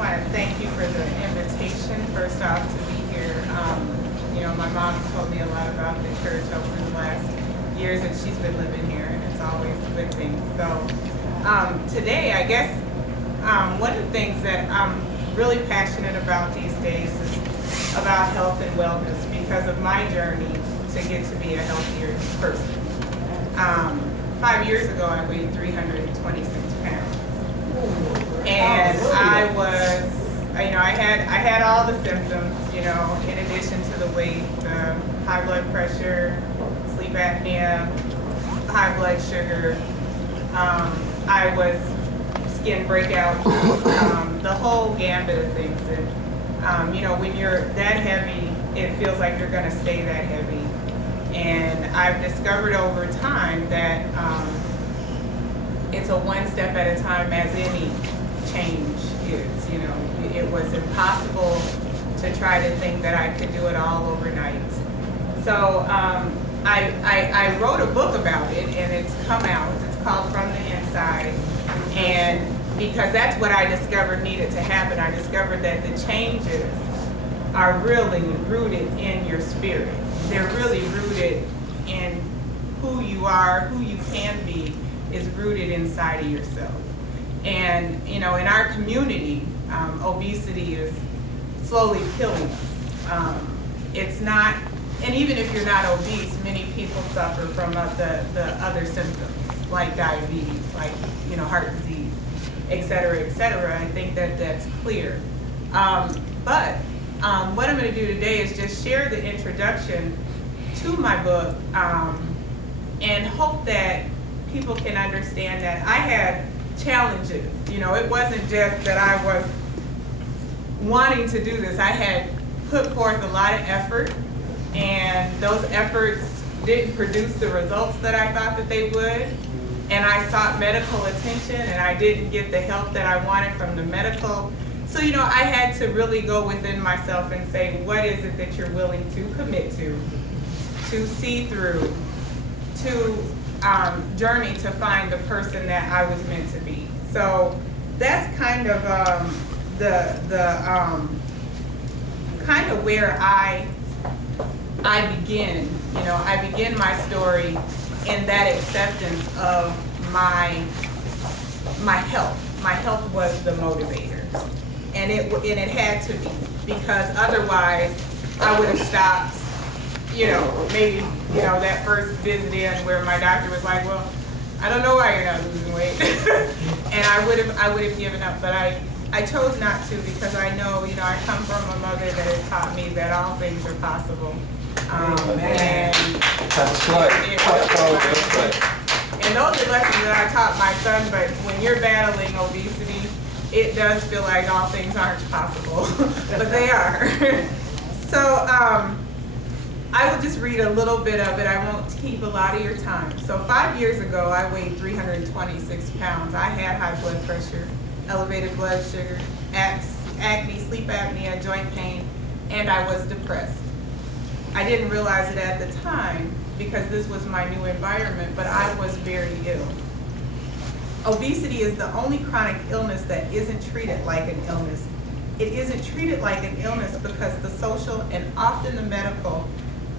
want to thank you for the invitation, first off, to be here. You know, my mom told me a lot about the church over the last years that she's been living here, and it's always a good thing. So today, I guess, one of the things that I'm really passionate about these days is about health and wellness because of my journey to get to be a healthier person. 5 years ago, I weighed 326 pounds. And I was, you know, I had all the symptoms, you know, in addition to the weight, the high blood pressure, sleep apnea, high blood sugar. I was skin breakout, the whole gambit of things. And, you know, when you're that heavy, it feels like you're going to stay that heavy. And I've discovered over time that it's a one step at a time, as any change is. You know, it was impossible to try to think that I could do it all overnight. So I wrote a book about it, and it's come out. It's called From the Inside. And because that's what I discovered needed to happen, I discovered that the changes are really rooted in your spirit. They're really rooted in who you are, who you can be, is rooted inside of yourself. And, you know, in our community, obesity is slowly killing us. It's not, and even if you're not obese, many people suffer from the other symptoms, like diabetes, like, you know, heart disease, et cetera, et cetera. I think that that's clear. But what I'm going to do today is just share the introduction to my book and hope that people can understand that I had challenges. You know, it wasn't just that I was wanting to do this. I had put forth a lot of effort, and those efforts didn't produce the results that I thought that they would. And I sought medical attention, and I didn't get the help that I wanted from the medical. So, you know, I had to really go within myself and say, what is it that you're willing to commit to see through, to journey to find the person that I was meant to be. So that's kind of kind of where I begin. You know, I begin my story in that acceptance of my health. My health was the motivator, and it had to be, because otherwise I would have stopped. You know, maybe, you know, that first visit in where my doctor was like, well, I don't know why you're not losing weight. And I would have given up, but I chose not to, because I know, you know, I come from a mother that has taught me that all things are possible. And that's right. And those are lessons that I taught my son, but when you're battling obesity, it does feel like all things aren't possible, but they are. So, I will just read a little bit of it. I won't keep a lot of your time. So 5 years ago, I weighed 326 pounds. I had high blood pressure, elevated blood sugar, acne, sleep apnea, joint pain, and I was depressed. I didn't realize it at the time because this was my new environment, but I was very ill. Obesity is the only chronic illness that isn't treated like an illness. It isn't treated like an illness because the social and often the medical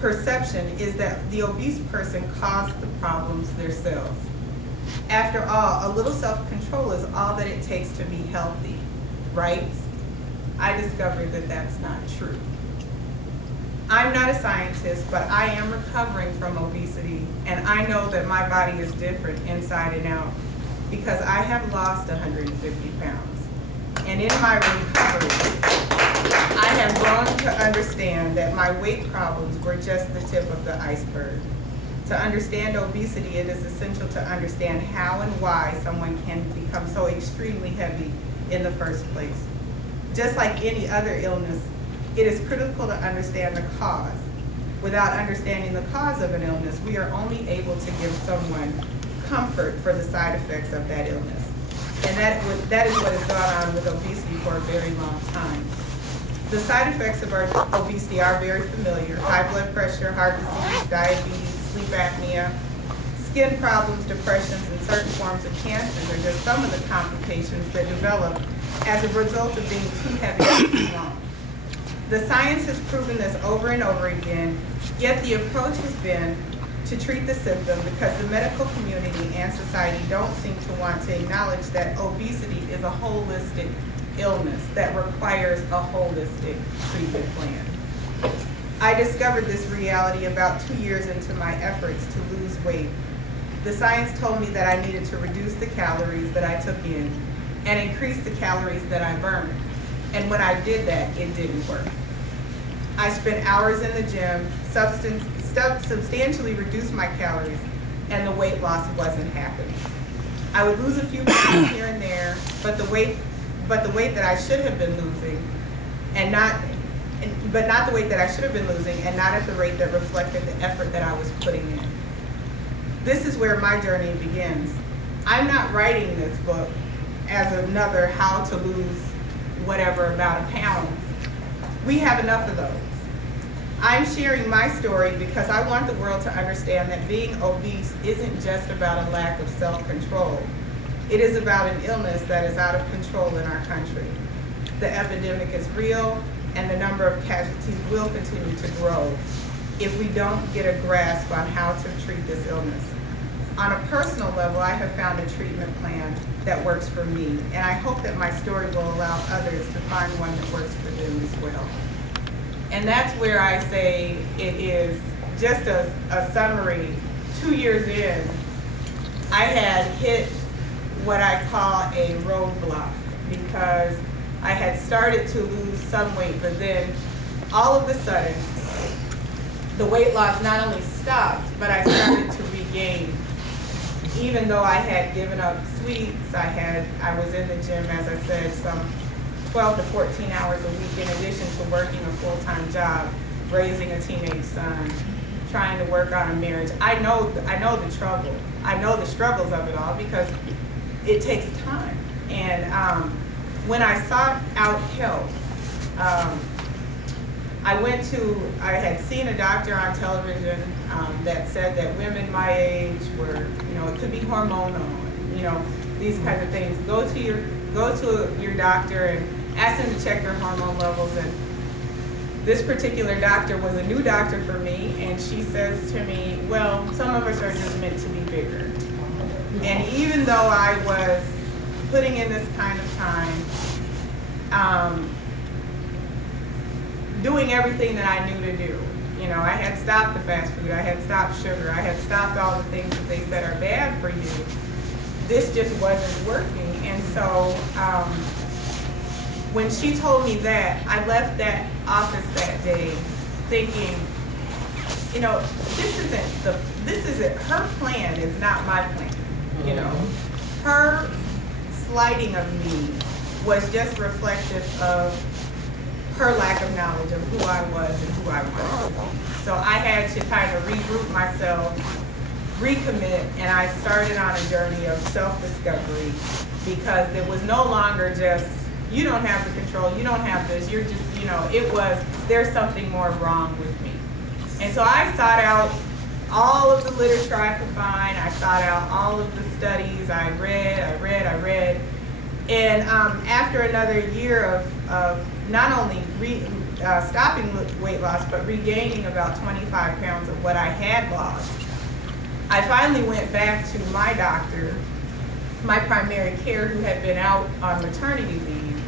perception is that the obese person caused the problems themselves. After all, a little self-control is all that it takes to be healthy, right? I discovered that that's not true. I'm not a scientist, but I am recovering from obesity, and I know that my body is different inside and out because I have lost 150 pounds. And in my recovery, I have grown to understand that my weight problems were just the tip of the iceberg. To understand obesity, it is essential to understand how and why someone can become so extremely heavy in the first place. Just like any other illness, it is critical to understand the cause. Without understanding the cause of an illness, we are only able to give someone comfort for the side effects of that illness. And that is what has gone on with obesity for a very long time. The side effects of our obesity are very familiar: high blood pressure, heart disease, diabetes, sleep apnea, skin problems, depressions, and certain forms of cancers are just some of the complications that develop as a result of being too heavy for too long. The science has proven this over and over again, yet the approach has been to treat the symptom because the medical community and society don't seem to want to acknowledge that obesity is a holistic illness that requires a holistic treatment plan. I discovered this reality about 2 years into my efforts to lose weight. The science told me that I needed to reduce the calories that I took in and increase the calories that I burned. And when I did that, it didn't work. I spent hours in the gym, substantially reduced my calories, and the weight loss wasn't happening. I would lose a few pounds here and there, but the weight that I should have been losing, not the weight that I should have been losing, and not at the rate that reflected the effort that I was putting in. This is where my journey begins. I'm not writing this book as another how to lose whatever amount of pounds. We have enough of those. I'm sharing my story because I want the world to understand that being obese isn't just about a lack of self-control. It is about an illness that is out of control in our country. The epidemic is real, and the number of casualties will continue to grow if we don't get a grasp on how to treat this illness. On a personal level, I have found a treatment plan that works for me, and I hope that my story will allow others to find one that works for them as well. And that's where I say it is just a summary. 2 years in, I had hit what I call a roadblock because I had started to lose some weight, but then all of a sudden, the weight loss not only stopped, but I started to regain. Even though I had given up sweets, I was in the gym, as I said, some 12 to 14 hours a week in addition to working a full-time job, raising a teenage son, trying to work on a marriage. I know the trouble. I know the struggles of it all because it takes time. And when I sought out help, I had seen a doctor on television that said that women my age were, it could be hormonal, these kinds of things. Go to your doctor and ask them to check your hormone levels. And this particular doctor was a new doctor for me, and she says to me, well, some of us are just meant to be bigger. And even though I was putting in this kind of time, doing everything that I knew to do. I had stopped the fast food, I had stopped sugar, I had stopped all the things that they said are bad for you. This just wasn't working. And so when she told me that, I left that office that day thinking, this isn't, her plan is not my plan. Her slighting of me was just reflective of her lack of knowledge of who I was and who I was. So I had to kind of regroup myself, recommit, and I started on a journey of self-discovery because it was no longer just, you don't have the control, you don't have this, you're just, it was, there's something more wrong with me. And so I sought out all of the literature I could find, I sought out all of the studies, I read. And after another year of not only stopping weight loss, but regaining about 25 pounds of what I had lost, I finally went back to my doctor, my primary care, who had been out on maternity leave,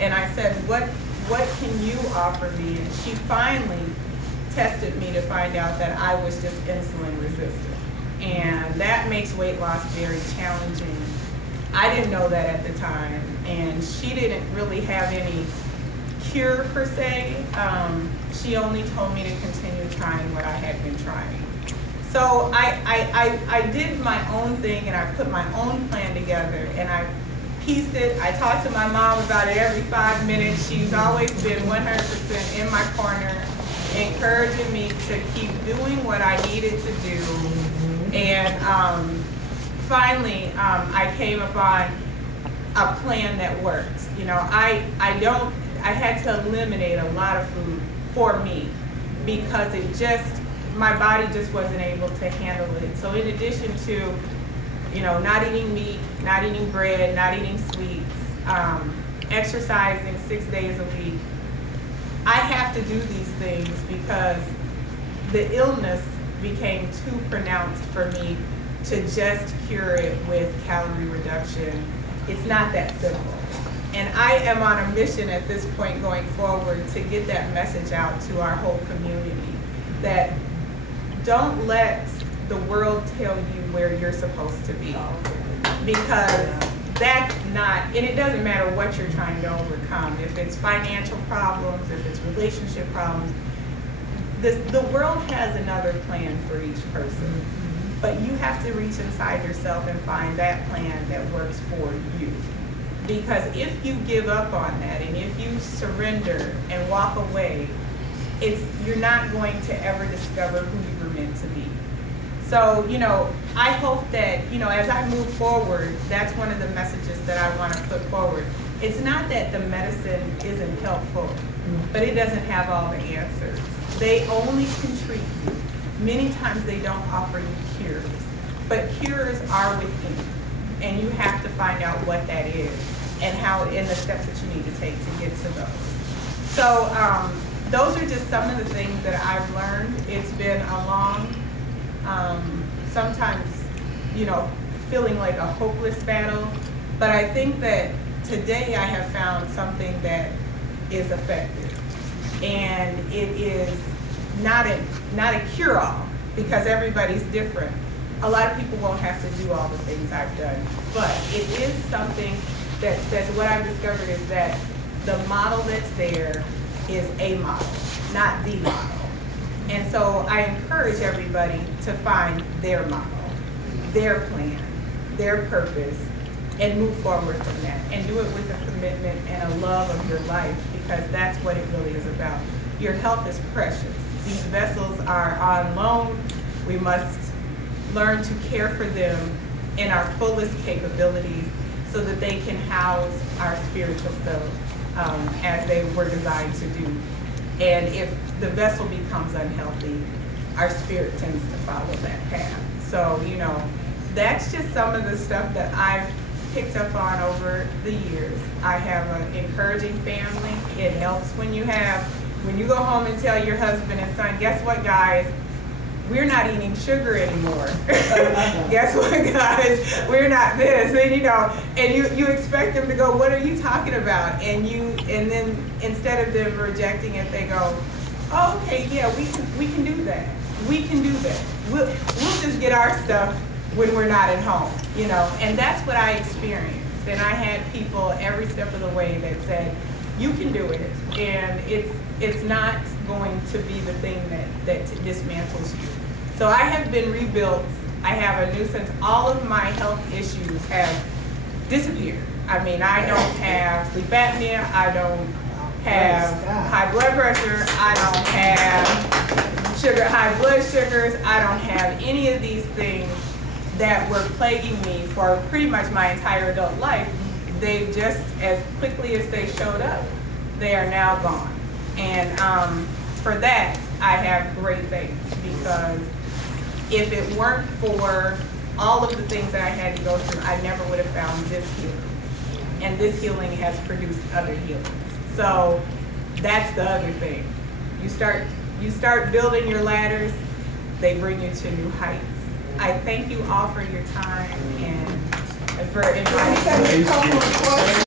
and I said, what can you offer me? And she finally tested me to find out that I was just insulin resistant. And that makes weight loss very challenging. I didn't know that at the time, and she didn't really have any cure per se. She only told me to continue trying what I had been trying. So I did my own thing, and I put my own plan together, and I pieced it. I talked to my mom about it every 5 minutes. She's always been 100% in my corner, encouraging me to keep doing what I needed to do. And finally, I came upon a plan that worked. I had to eliminate a lot of food for me because my body just wasn't able to handle it. So in addition to, not eating meat, not eating bread, not eating sweets, exercising 6 days a week. I have to do these things because the illness became too pronounced for me to just cure it with calorie reduction. It's not that simple. And I am on a mission at this point going forward to get that message out to our whole community, that don't let the world tell you where you're supposed to be. Because that's not, and it doesn't matter what you're trying to overcome. If it's financial problems, if it's relationship problems, the world has another plan for each person. But you have to reach inside yourself and find that plan that works for you. Because if you give up on that and if you surrender and walk away, you're not going to ever discover who you were meant to be. So, I hope that, as I move forward, that's one of the messages that I want to put forward. It's not that the medicine isn't helpful, but it doesn't have all the answers. They only can treat you. Many times they don't offer you cures, but cures are within you, and you have to find out what that is and the steps that you need to take to get to those. So those are just some of the things that I've learned. It's been a long, sometimes, feeling like a hopeless battle, but I think that today I have found something that is effective, and it is not a cure-all, because everybody's different. A lot of people won't have to do all the things I've done, but it is something that says, what I've discovered is that the model that's there is a model, not the model. And so I encourage everybody to find their model, their plan, their purpose, and move forward from that, and do it with a commitment and a love of your life, because that's what it really is about. Your health is precious. These vessels are on loan. We must learn to care for them in our fullest capabilities so that they can house our spiritual self as they were designed to do. And if the vessel becomes unhealthy, our spirit tends to follow that path. So, that's just some of the stuff that I've picked up on over the years. I have an encouraging family. It helps when you go home and tell your husband and son, guess what, guys? We're not eating sugar anymore. Guess what, guys? We're not this. And you expect them to go, what are you talking about? And then instead of them rejecting it, they go, oh, okay, yeah, we can do that. We can do that. We'll just get our stuff when we're not at home, And that's what I experienced. And I had people every step of the way that said, you can do it, and it's not going to be the thing that dismantles you. So I have been rebuilt. I have a new sense. All of my health issues have disappeared. I mean, I don't have sleep apnea. I don't have high blood pressure. I don't have high blood sugars. I don't have any of these things that were plaguing me for pretty much my entire adult life. They just, as quickly as they showed up, they are now gone. And for that, I have great thanks, because if it weren't for all of the things that I had to go through, I never would have found this healing. And this healing has produced other healings. So that's the other thing. You start building your ladders, they bring you to new heights. I thank you all for your time and for inviting me.